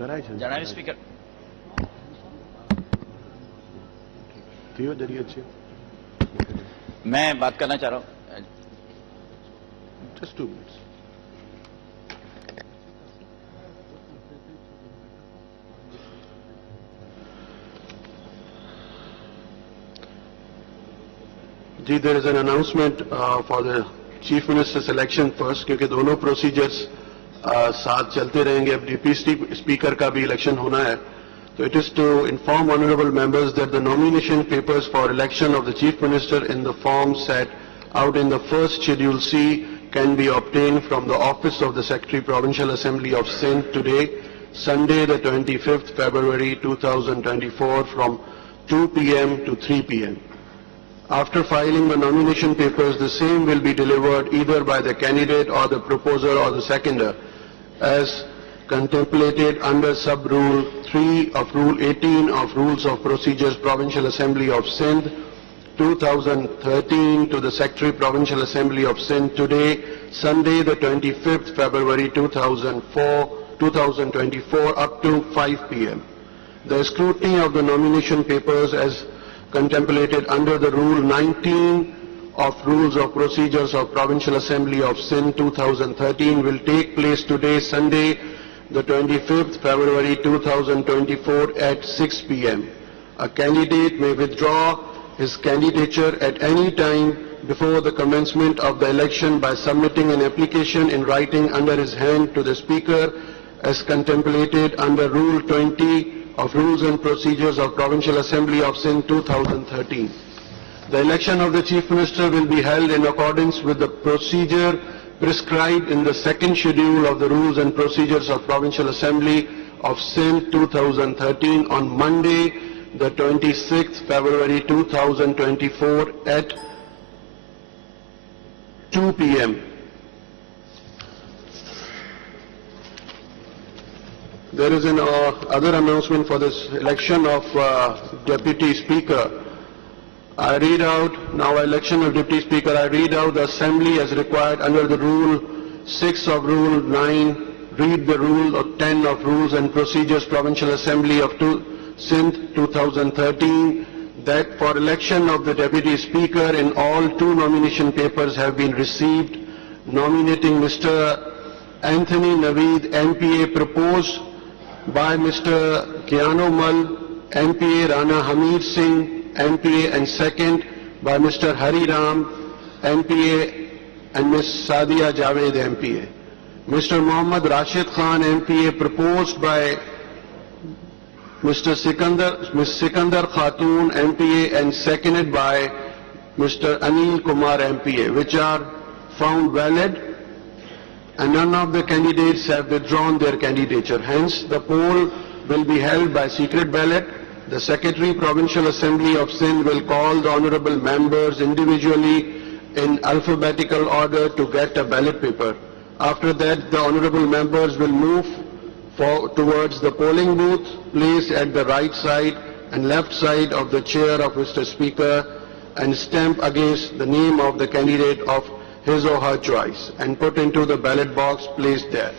जनाब स्पीकर मैं बात करना चाह रहा हूँ. Just 2 minutes. Ji, there is an announcement for the Chief Minister's election first, क्योंकि दोनों procedures साथ चलते रहेंगे. अब डिप्टी स्पीकर का भी इलेक्शन होना है. So it is to inform honorable members that the nomination papers for election of the Chief Minister in the form set out in the first Schedule C can be obtained from the office of the Secretary Provincial Assembly of Sindh today, Sunday the 25th February 2024 from 2 p.m. to 3 p.m. After filing the nomination papers, the same will be delivered either by the candidate or the proposer or the seconder, as contemplated under sub-rule 3 of Rule 18 of Rules of Procedures Provincial Assembly of Sindh 2013 to the Secretary Provincial Assembly of Sindh today, Sunday the 25th February 2024 up to 5 p.m. The scrutiny of the nomination papers as contemplated under the Rule 19 of Rules of Procedures of Provincial Assembly of Sindh 2013 will take place today, Sunday, the 25th February 2024 at 6 p.m. A candidate may withdraw his candidature at any time before the commencement of the election by submitting an application in writing under his hand to the Speaker as contemplated under Rule 20 of Rules and Procedures of Provincial Assembly of Sindh 2013. The election of the Chief Minister will be held in accordance with the procedure prescribed in the second schedule of the Rules and Procedures of Provincial Assembly of Sindh 2013 on Monday, the 26th February 2024 at 2 p.m. There is an other announcement for this election of Deputy Speaker. I read out, now election of Deputy Speaker, I read out the Assembly as required under the Rule 6 of Rule 9, read the Rule of 10 of Rules and Procedures Provincial Assembly of Sindh 2013, that for election of the Deputy Speaker in all 2 nomination papers have been received, nominating Mr. Anthony Naveed, MPA, proposed by Mr. Kiano Mal, MPA, Rana Hamid Singh, MPA, and second by Mr. Hari Ram, MPA, and Ms. Sadia Javed, MPA. Mr. Mohammad Rashid Khan, MPA, proposed by Ms. Sikandar Khatoon, MPA, and seconded by Mr. Anil Kumar, MPA, which are found valid, and none of the candidates have withdrawn their candidature. Hence, the poll will be held by secret ballot. The Secretary Provincial Assembly of Sindh will call the honorable members individually in alphabetical order to get a ballot paper. After that, the honorable members will move towards the polling booth placed at the right side and left side of the chair of Mr. Speaker and stamp against the name of the candidate of his or her choice and put into the ballot box placed there.